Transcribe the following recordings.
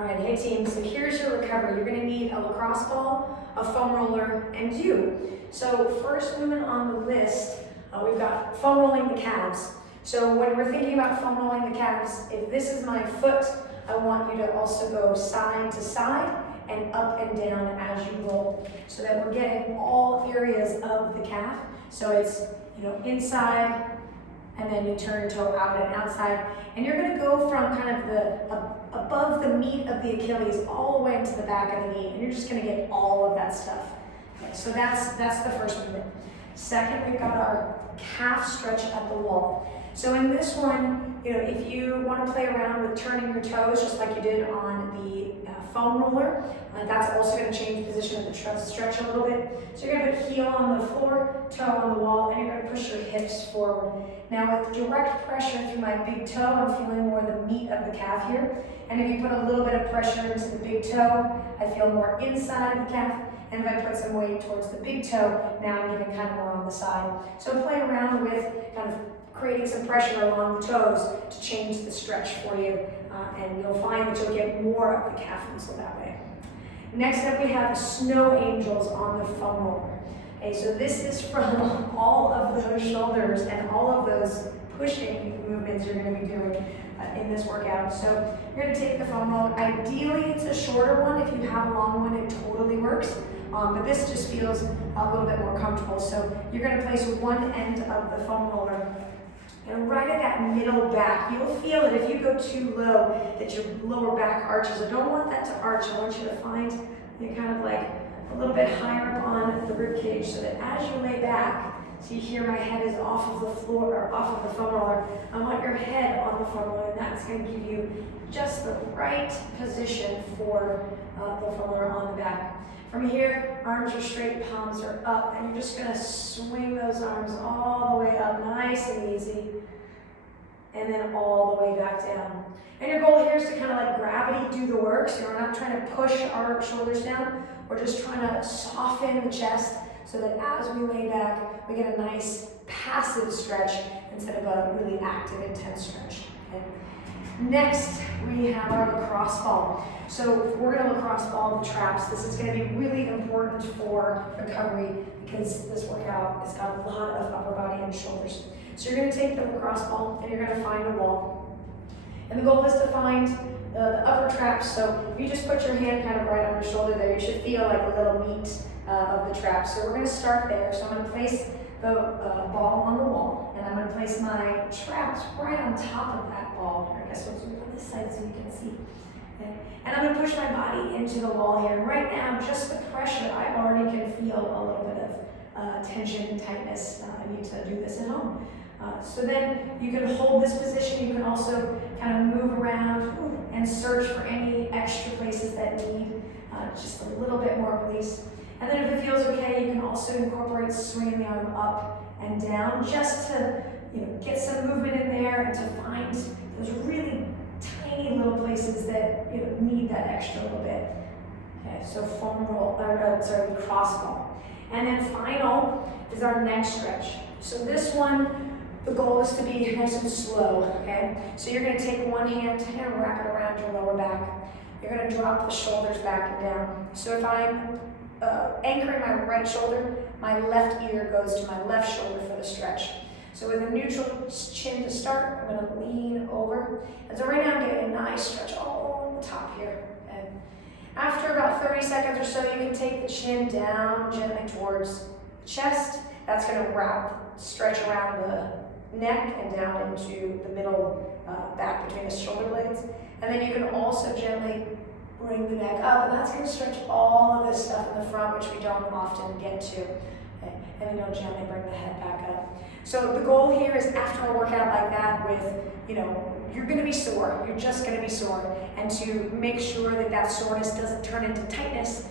All right, hey team, so here's your recovery. You're gonna need a lacrosse ball, a foam roller, and you. So first movement on the list, we've got foam rolling the calves. So when we're thinking about foam rolling the calves, if this is my foot, I want you to also go side to side and up and down as you roll, so that we're getting all areas of the calf. So it's, inside, and then you turn your toe out and outside. And you're gonna go from kind of above the meat of the Achilles all the way into the back of the knee, and you're just gonna get all of that stuff. Okay, so that's the first movement. Second, we've got our calf stretch at the wall. So in this one, if you want to play around with turning your toes, just like you did on the foam roller, that's also going to change the position of the stretch a little bit. So you're going to put heel on the floor, toe on the wall, and you're going to push your hips forward. Now with direct pressure through my big toe, I'm feeling more the meat of the calf here. And if you put a little bit of pressure into the big toe, I feel more inside of the calf. And if I put some weight towards the big toe, now I'm getting kind of more on the side. So play around with kind of creating some pressure along the toes to change the stretch for you, and you'll find that you'll get more of the calf muscle that way. Next up, we have snow angels on the foam roller. Okay, so this is from all of those shoulders and all of those pushing movements you're going to be doing in this workout. So you're going to take the foam roller. Ideally, it's a shorter one. If you have a long one, it totally works. But this just feels a little bit more comfortable. So you're going to place one end of the foam roller, and right at that middle back, you'll feel that if you go too low, that your lower back arches. I don't want that to arch. I want you to find kind of like a little bit higher up on the rib cage, so that as you lay back, so you hear my head is off of the floor or off of the foam roller, I want your head on the foam roller, and that's going to give you just the right position for the foam roller on the back. From here, arms are straight, palms are up, and you're just going to swing those arms all the way up, nice and easy, and then all the way back down. And your goal here is to kind of let gravity do the work, so we're not trying to push our shoulders down, we're just trying to soften the chest so that as we lay back, we get a nice passive stretch instead of a really active, intense stretch. Okay? Next, we have our lacrosse ball. So we're going to lacrosse ball the traps. This is going to be really important for recovery because this workout has got a lot of upper body and shoulders. So you're going to take the lacrosse ball and you're going to find a wall. And the goal is to find the upper traps. So if you just put your hand kind of right on your shoulder there, you should feel like a little meat of the trap. So we're going to start there. So I'm going to place the ball on the wall, and I'm going to place my traps right on top of that ball. I guess we'll do it on this side so you can see. Okay. And I'm going to push my body into the wall here. And right now, just the pressure, I already can feel a little bit of tension and tightness. I need to do this at home. So then you can hold this position. You can also kind of move around and search for any extra places that need just a little bit more release. And then if it feels okay, you can also incorporate swinging the arm up and down just to get some movement in there and to find those really tiny little places that need that extra little bit. Okay, so lacrosse ball. And then final is our neck stretch. So this one, the goal is to be nice and slow, okay? So you're going to take one hand and wrap it around your lower back. You're going to drop the shoulders back and down. So if I'm anchoring my right shoulder, my left ear goes to my left shoulder for the stretch. So with a neutral chin to start, I'm going to lean over. And so right now I'm getting a nice stretch all on the top here. And after about 30 seconds or so, you can take the chin down gently towards the chest. That's going to stretch around the neck and down into the middle back between the shoulder blades. And then you can also gently bring the neck up, and that's going to stretch all of this stuff in the front, which we don't often get to. Okay. And then you'll gently bring the head back up. So the goal here is after a workout like that with, you're going to be sore, you're just going to be sore, and to make sure that that soreness doesn't turn into tightness,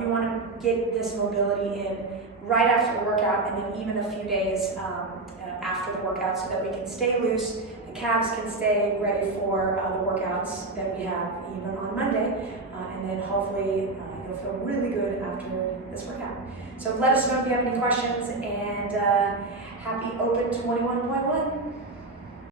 you want to get this mobility in right after the workout and then even a few days after the workout so that we can stay loose, the calves can stay ready for the workouts that we have even on Monday, and then hopefully you'll feel really good after this workout. So let us know if you have any questions, and happy Open 21.1.